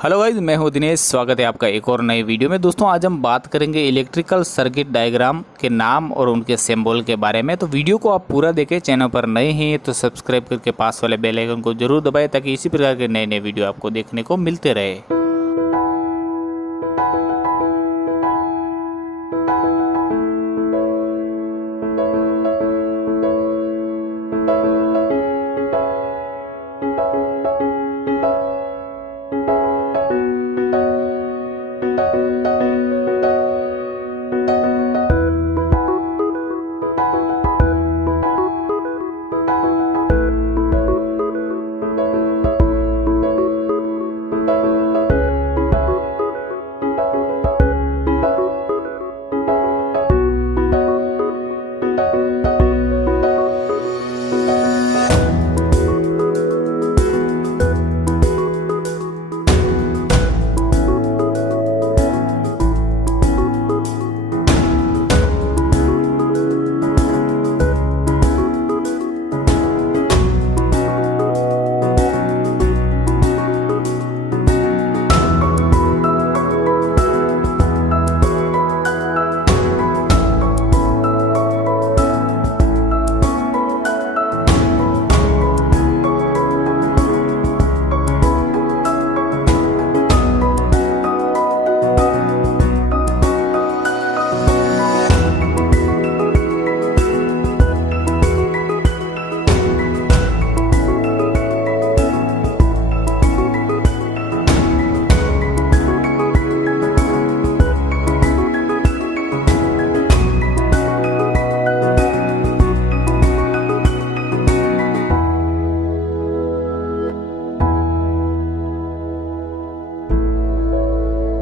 Hello guys, मैं हूं दिनेश। स्वागत है आपका एक और नई वीडियो में। दोस्तों आज हम बात करेंगे इलेक्ट्रिकल सर्किट डायग्राम के नाम और उनके सिंबल के बारे में। तो वीडियो को आप पूरा देखें। चैनल पर नए हैं तो सब्सक्राइब करके पास वाले बेल आइकन को जरूर दबाएं ताकि इसी प्रकार के नए नए वीडियो आपको देखने को मिलते रहे।